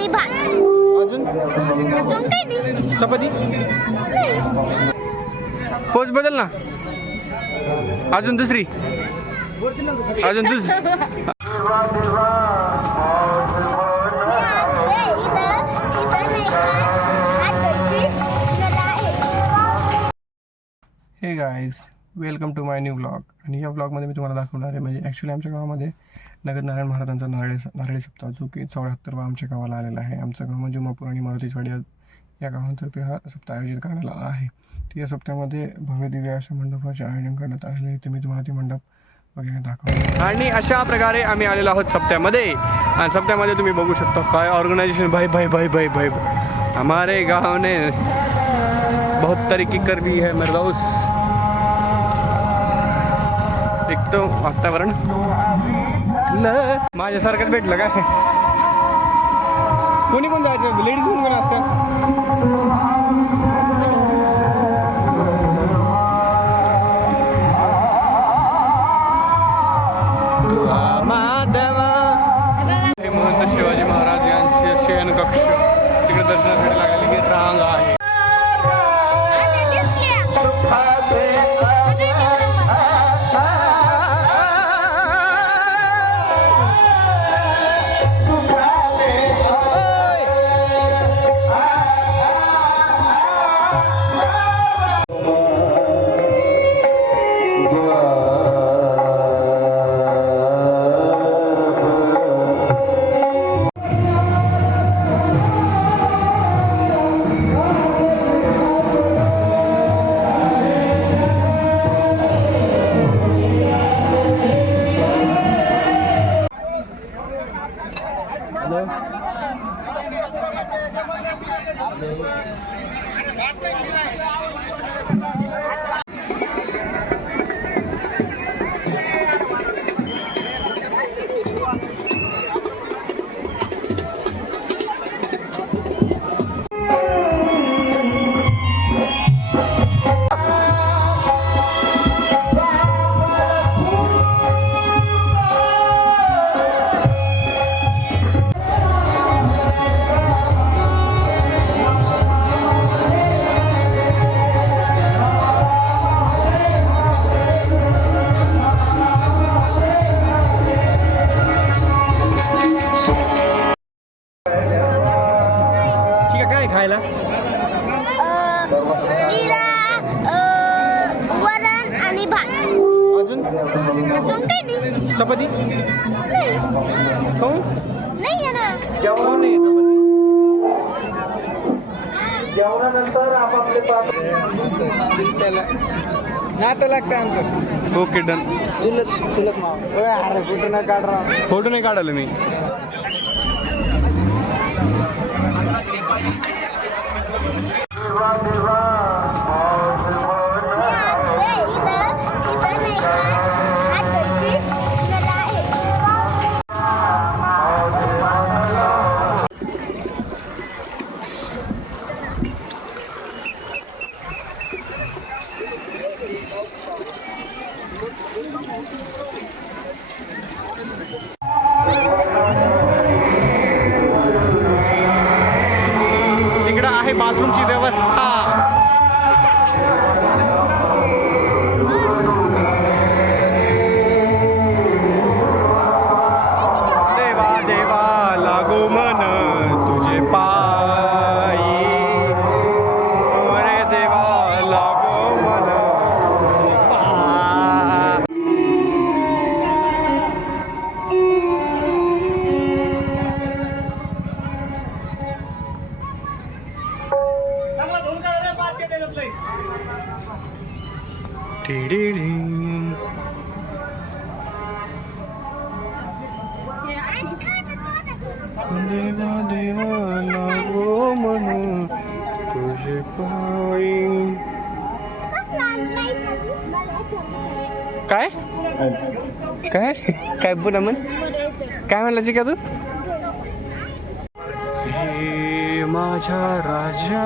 आणि भात. अजून अजून काही नाही. चपाती. पोच बदल ना. अजून दुसरी. अजून दुसरी. Hey guys, welcome to my new vlog. आणि या व्लॉगमध्ये मी तुम्हाला दाखवणार आहे म्हणजे ॲक्च्युली आमच्या गावामध्ये नगद नारायण महाराजांचा नारळी सप्ताह जो की 74वा आमच्या गावाला आलेला आहे. आमचं गाव म्हणजे जुमापूर आणि मारुतीवाडी या गावांतर्फे हा सप्ताह आयोजित करण्यात आला आहे. तर या सप्त्यामध्ये भव्य दिव्य अशा मंडपाचे आयोजन करण्यात आलेले आहे. तर मी तुम्हाला ते मंडप वगैरे दाखवतो. आणि अशा प्रकारे आम्ही आलेलो आहोत सप्त्यामध्ये. आणि सप्त्यामध्ये तुम्ही बघू शकता काय ऑर्गनायझेशन. भाई भाई भाई भाई भाई हमारे गाँव ने बहुत तरक्की कर ली है मेरे दोस्त. एक तो वातावरण माझ्यासारखंच भेटलं काय. कोणी कोण जायचं लेडीज कोण कोण असतं. महंत शिवाजी महाराज यांचे शयन कक्ष तिकडे दर्शनासाठी लागलेली ही रांग आहे. खायला शिरा, वरण आणि भात. अजून अजून काही नाही. चपाती खाऊ नाही आहे ना. जेवण जेवणानंतर आपापले नातं लागतं आमचं. Okay done. चुलत माव. अरे फोटो नाही काढला. फोटो नाही काढायला मी. तिकडं आहे बाथरूमची व्यवस्था. देवा देवा लागो मन तुझे पायी. अरे देवा लागो मन तुझे पायी. देवा देवा लागो मन तुझे पायी. काय काय काय पुन्हा म्हण. काय म्हणलाची का तू. हे माझ्या राजा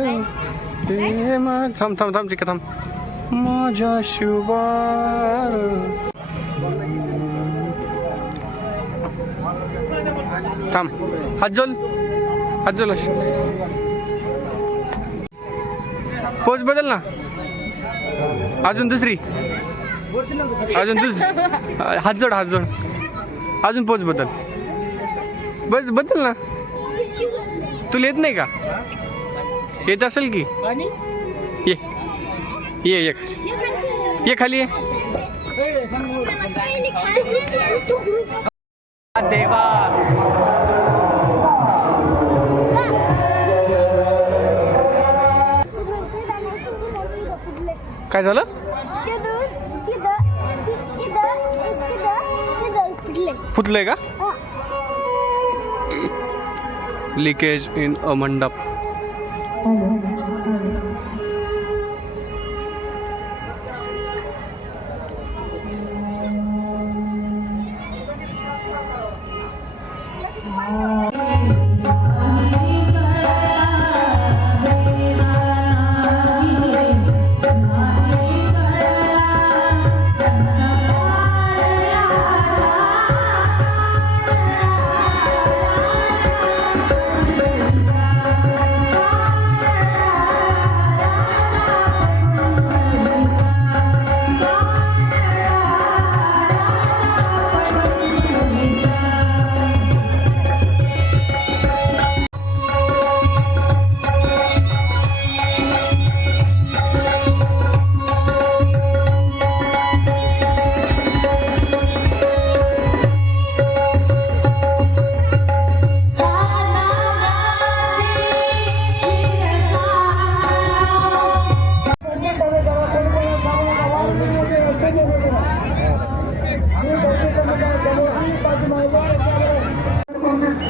रे ते थांब थांब थांब चिका थांब. माझ्या शिवार थांब, हात जोल, हात जोल अशी. पोच बदल ना, अजून दुसरी, अजून हात जोड, हात जोड, अजून पोच बदल, बदल ना. तुला येत नाही का? येत असेल की. ये ये खाली ये. देवा काय झालं? फुटलंय का? लिकेज इन अ मंडप.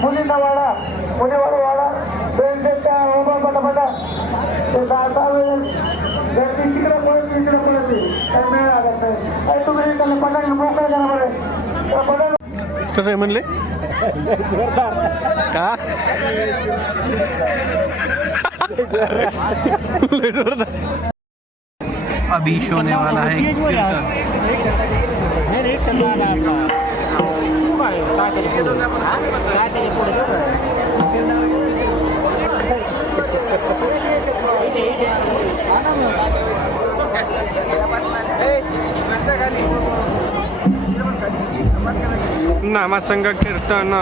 मुलींना वाडा, मुलीवर वाडा, बेंचच्या उभा पटापटा ते 10 वेळेस गर्दी तिकडे पळत तिकडे पळत काय मिळ लागत नाही. काय तुम्ही त्यांना पटायला मोकळा द्या बरे. कसं आहे म्हणले का? अभी शोने वाला है नामा संघ कीर्तन